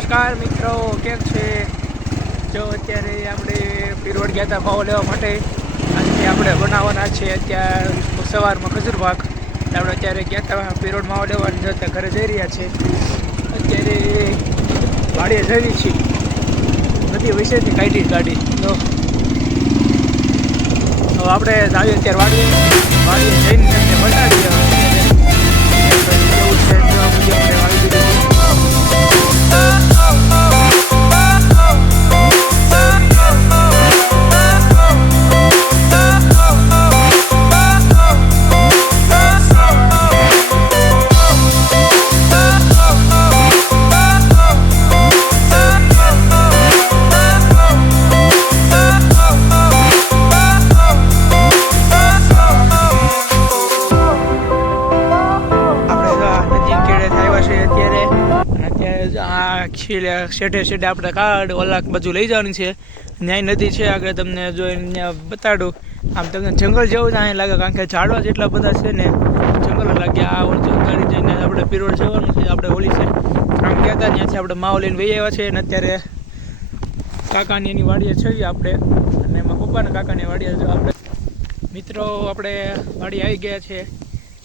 નમસ્કાર મિત્રો, કેમ છે? જો અત્યારે આપણે પીરોડ ગયા હતા ભાવ લેવા માટે. આજે આપણે બનાવવાના છે અત્યારે સવારમાં ખજૂર પાક. આપણે અત્યારે ગયા હતા પીરોડ માવો લેવા, અત્યારે ઘરે જઈ રહ્યા છે. અત્યારે વાડીએ જઈ રહી છીએ, બધી વિશેષથી કાઢી ગાડી. તો આપણે આવીએ અત્યારે વાડીએ જઈને તમને બતાવીએ કેવું છે. આપણે વાળી દીધું. શેઠે શેઠે આપણે કાર્ડ ઓલા બાજુ લઈ જવાની છે. ન્યાય નદી છે આગળ, તમને જો ત્યાં બતાડું. આમ તમને જંગલ જેવું જ અહીંયા લાગે, કારણ કે ઝાડવા જેટલા બધા છે ને જંગલો લાગે. આ ઓળજો ગાડી જઈને આપણે પીરોડ જવાનું છે. આપણે ઓલી છે આમ ગયા હતા, ત્યાંથી આપણે માવો લઈને વહી આવ્યા છે. અને અત્યારે કાકાની એની વાડીએ છીએ આપણે, અને એમાં પપ્પાના કાકાની વાડીએ જો આપણે મિત્રો આપણે વાડી આવી ગયા છે.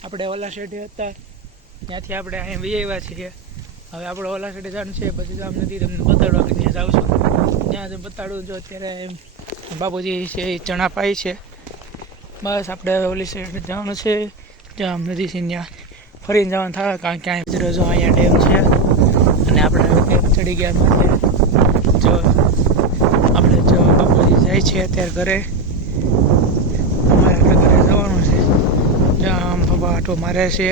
આપણે ઓલા શેઠે હતા ત્યાંથી આપણે અહીંયા વહી આવ્યા છીએ. હવે આપણે ઓલા સાઈડે જવાનું છે, પછી જામ નથી તમને બતાડવા કે ત્યાં જાઉં છું. ત્યાં બતાડું જો અત્યારે બાપુજી છે એ ચણા પાય છે. બસ આપણે ઓલી સાઈડ જવાનું છે, જામ નદી છે ત્યાં ફરીને જવાનું થાય, કારણ કે અહીંયા જો અહીંયા ડેમ છે. અને આપણે ડેમ ચડી ગયા માટે જો આપણે જો બાપુજી જાય છે અત્યારે ઘરે. અમારે આપણે ઘરે જવાનું છે. જામ બાબા આટો મારે છે.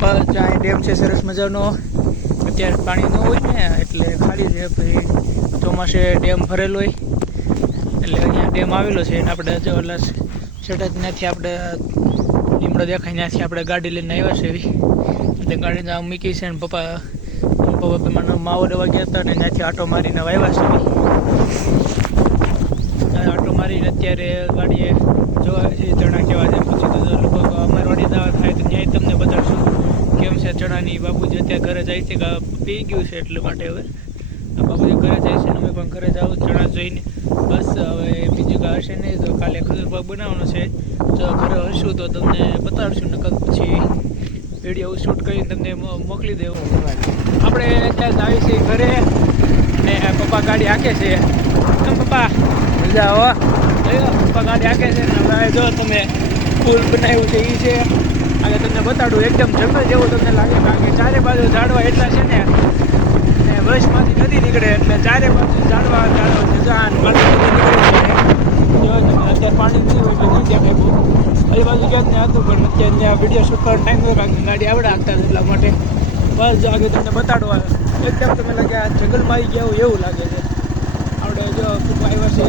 બસ અહીં ડેમ છે સરસ મજાનો. અત્યારે પાણી ન હોય ને એટલે ખાલી છે, પછી ચોમાસે ડેમ ભરેલો હોય એટલે અહીંયા ડેમ આવેલો છે. અને આપણે જો ઓલા સેટા ત્યાંથી આપણે લીમડો દેખાય ત્યાંથી આપણે ગાડી લઈને આવ્યા છે. એટલે ગાડીને આમ મૂકી છે ને પપ્પા મને માવો લેવા ગયા હતા, અને ત્યાંથી આટો મારીને આવ્યા છે. આટો મારીને અત્યારે ગાડીએ જોવા છે ચણા કેવા છે. પછી તો લોકો અમારી વાડી દાવા થાય તો ત્યાં તમને બતાડશું કેમ છે ચણાની. બાપુજી અત્યારે ઘરે જાય છે, પી ગયું છે એટલે માટે હવે બાપુજી ઘરે જાય છે, અમે પણ ઘરે જાઉં ચણા જોઈને. બસ હવે બીજું કાંઈ હશે નહીં. તો કાલે ખજૂર પાક બનાવવાનો છે. જો ઘરે હશું તો તમને બતાડશું, નકર પછી વિડીયો શૂટ કરીને તમને મોકલી દેવું. આપણે અત્યારે આવી છીએ ઘરે, ને પપ્પા ગાડી હાંકે છે. કેમ પપ્પા મજા આવો? પપ્પા ગાડી હાંકે છે ને હવે જો તમે પુલ બનાવ્યું છે એ છે. આગળ તમને બતાડું, એકદમ જંગલ જેવું તમને લાગે, કારણ કે ચારે બાજુ ઝાડવા એટલા છે ને બસમાંથી નદી નીકળે એટલે ચારે બાજુ ઝાડવા જજાન પાણી નીકળે છે. જો તમે અત્યારે પાણી નહીં હોય એટલે નહીં દેખાય બહુ. એ બાજુ ક્યાંક ને હતું, પણ અત્યારે ત્યાં વિડીયો શૂટ કરવાનો ટાઈમ હોય, કારણ કે ગાડી આવડે હાંકતા એટલા માટે. બસ જો આગળ તમને બતાડવા એકદમ તમે લાગે આ જંગલમાં આવી ગયા એવું લાગે છે. આપણે જો ખૂબ આવ્યા છે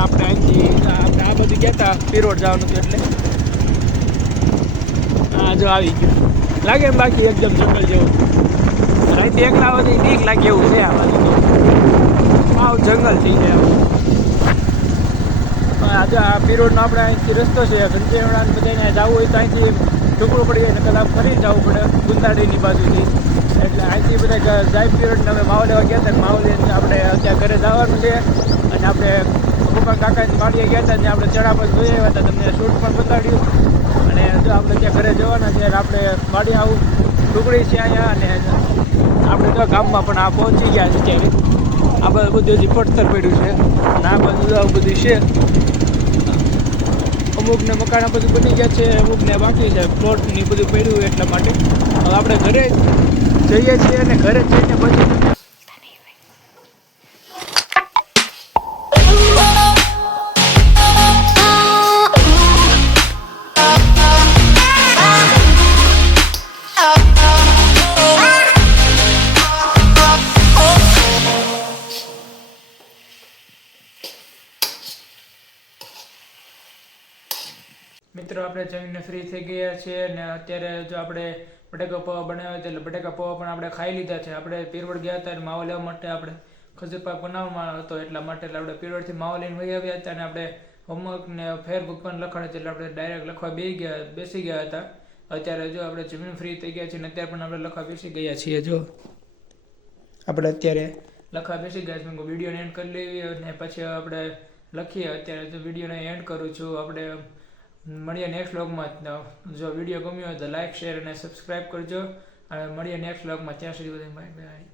આપણે અહીંથી આપણે આ બધું ગયા હતા પીરોડ જવાનું હતું એટલે હા જો આવી ગયું લાગે એમ. બાકી એકદમ જંગલ જેવું અહીંથી એકલા આવવાથી બીક લાગે એવું છે. આ બાજુ તો આવ જંગલ થઈ જાય. આજે આ પીરોડનો આપણે અહીંથી રસ્તો છે ઘંટેવાળાને બધાને જવું હોય તો અહીંથી ઢુકડું પડી જાય, કદાચ ફરીને જવું પડે ગુંદાડીની બાજુથી. એટલે અહીંથી બધા જાય પીરોડને અમે માવો લેવા ગયા હતા. માવો લઈને આપણે અત્યારે ઘરે જવાનું છે. અને આપણે પપ્પા કાકાની વાડીએ ગયા હતા, ત્યાં આપણે ચણા પર જોઈ આવ્યા હતા, તમને શૂટ પણ બતાડ્યું. અને જો આપણે ત્યાં ઘરે જવાના છે, આપણે વાડી આવું ટુકડી છે અહીંયા. અને આપણે તો ગામમાં પણ આ પહોંચી ગયા છે ક્યાંય. આ બધું હજી પડતર પડ્યું છે, અને આ બધું આવું બધું છે. અમુકને મકાના બધું બની ગયા છે, અમુકને બાકી છે, પ્લોટની બધું પડ્યું એટલા માટે. હવે આપણે ઘરે જઈએ છીએ, અને ઘરે જઈને પછી મિત્રો આપણે જમીને ફ્રી થઈ ગયા છે. અને અત્યારે જો આપણે બટેકા પૌવા બનાવ્યા હતા, એટલે બટેકા પૌવા પણ આપણે ખાઈ લીધા છે. આપણે પીરવડ ગયા હતા માવો લેવા માટે આપણે ખજૂર પાક બનાવવામાં હતો એટલા માટે એટલે આપણે પીરિયડથી માવો લઈને વહી આવ્યા હતા અને આપણે હોમવર્ક ને ફેરબુક પણ લખવાનું છે એટલે આપણે ડાયરેક્ટ લખવા બેસી ગયા હતા. અત્યારે જો આપણે જમીન ફ્રી થઈ ગયા છીએ અને અત્યારે પણ આપણે લખવા બેસી ગયા છીએ. જો આપણે અત્યારે લખવા બેસી ગયા છીએ. વિડીયોને એન્ડ કરી લેવી અને પછી આપણે લખીએ. અત્યારે જો વિડીયોને એન્ડ કરું છું. આપણે મળીએ નેક્સ્ટ વ્લોગમાં. જો વિડીયો ગમ્યો હોય તો લાઇક શેર અને સબસ્ક્રાઈબ કરજો અને મળીએ નેક્સ્ટ વ્લોગમાં. ત્યાં સુધી બાય બાય.